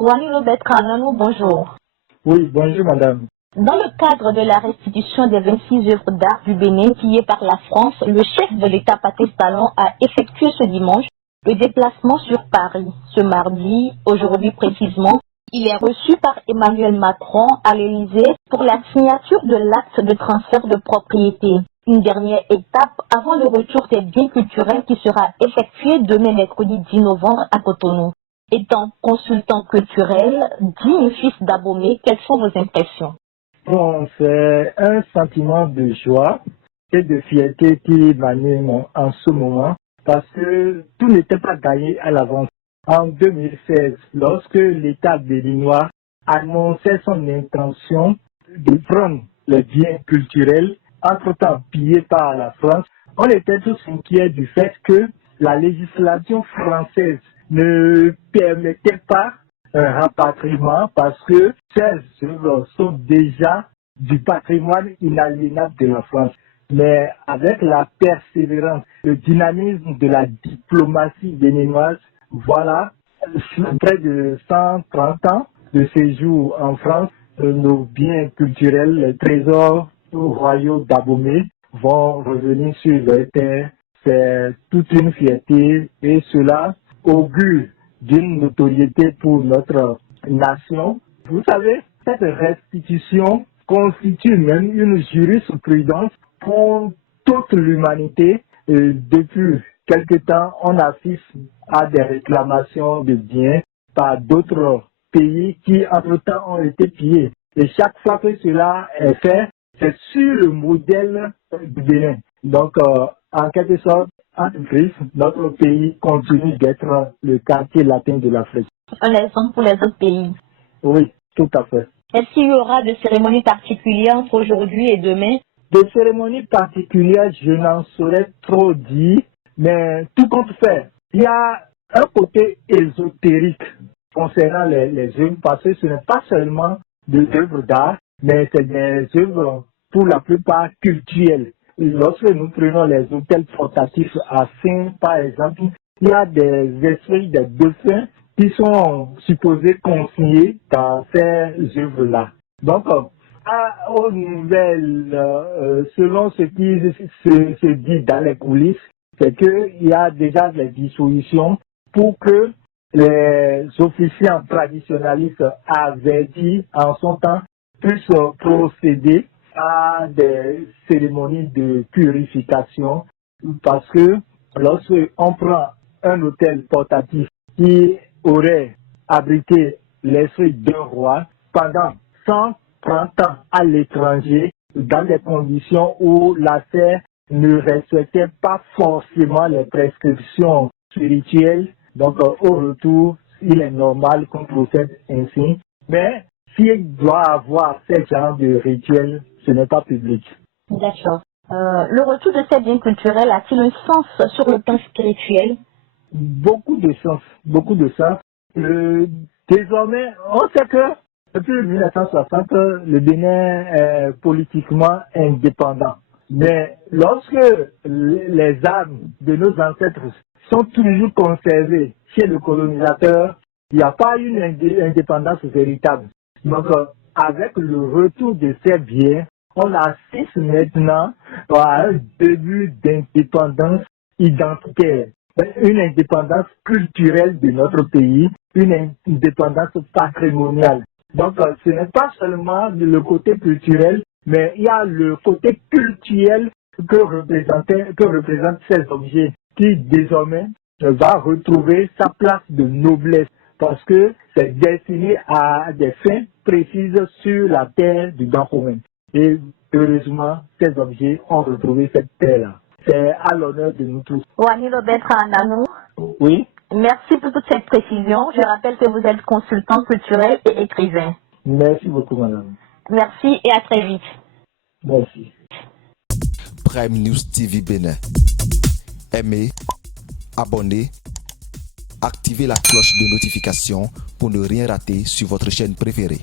Wani Robert Kananou, bonjour. Oui, bonjour madame. Dans le cadre de la restitution des 26 œuvres d'art du Bénin pillées par la France, le chef de l'État Patrice Talon a effectué ce dimanche le déplacement sur Paris. Ce mardi, aujourd'hui précisément, il est reçu par Emmanuel Macron à l'Élysée pour la signature de l'acte de transfert de propriété. Une dernière étape avant le retour des biens culturels qui sera effectué demain mercredi 10 novembre à Cotonou. Étant consultant culturel, digne fils d'Abomey, quelles sont vos impressions? Bon, c'est un sentiment de joie et de fierté qui m'anime en ce moment parce que tout n'était pas gagné à l'avance. En 2016, lorsque l'État béninois annonçait son intention de prendre les biens culturels, entre-temps pillés par la France, on était tous inquiets du fait que la législation française ne permettait pas un rapatriement parce que ces œuvres sont déjà du patrimoine inaliénable de la France. Mais avec la persévérance, le dynamisme de la diplomatie béninoise, voilà, près de 130 ans de séjour en France, nos biens culturels, les trésors royaux d'Abomey vont revenir sur les terres. C'est toute une fierté et cela augure d'une notoriété pour notre nation. Vous savez, cette restitution constitue même une jurisprudence pour toute l'humanité. Depuis quelque temps, on assiste à des réclamations de biens par d'autres pays qui, entre-temps, ont été pillés. Et chaque fois que cela est fait, c'est sur le modèle du Bénin. Donc, en quelque sorte, en crise, notre pays continue d'être le quartier latin de l'Afrique. Un exemple pour les autres pays. Oui, tout à fait. Est-ce qu'il y aura des cérémonies particulières entre aujourd'hui et demain? Des cérémonies particulières, je n'en saurais trop dire, mais tout compte fait. Il y a un côté ésotérique concernant les œuvres, parce que ce n'est pas seulement des œuvres d'art, mais c'est des œuvres pour la plupart cultuelles. Lorsque nous prenons les hôtels portatifs à Saint, par exemple, il y a des esprits des dauphins qui sont supposés consignés dans ces œuvres-là. Donc, aux nouvelles, selon ce qui se dit dans les coulisses, c'est qu'il y a déjà des dispositions pour que les officiants traditionnalistes avertis en son temps puissent procéder à des cérémonies de purification parce que lorsqu'on prend un hôtel portatif qui aurait abrité l'esprit d'un roi pendant 130 ans à l'étranger dans des conditions où la terre ne respectait pas forcément les prescriptions spirituelles. Donc au retour, il est normal qu'on procède ainsi. Mais s'il doit avoir ce genre de rituel, ce n'est pas public. D'accord. Le retour de ces biens culturels a-t-il un sens sur le plan spirituel? Beaucoup de sens, beaucoup de sens. Désormais, on sait que depuis 1960, le Bénin est politiquement indépendant. Mais lorsque les armes de nos ancêtres sont toujours conservées chez le colonisateur, il n'y a pas une indépendance véritable. Donc, avec le retour de ces biens, on assiste maintenant à un début d'indépendance identitaire, une indépendance culturelle de notre pays, une indépendance patrimoniale. Donc, ce n'est pas seulement le côté culturel, mais il y a le côté culturel que représentent ces objets qui désormais va retrouver sa place de noblesse parce que c'est destiné à des fins précises sur la terre du Grand commun. Et heureusement, ces objets ont retrouvé cette terre-là. C'est à l'honneur de nous tous. Wani Robert Kananou. Oui. Merci pour toute cette précision. Je rappelle que vous êtes consultant culturel et écrivain. Merci beaucoup, madame. Merci et à très vite. Merci. Prime News TV Bénin. Aimez, abonnez, activez la cloche de notification pour ne rien rater sur votre chaîne préférée.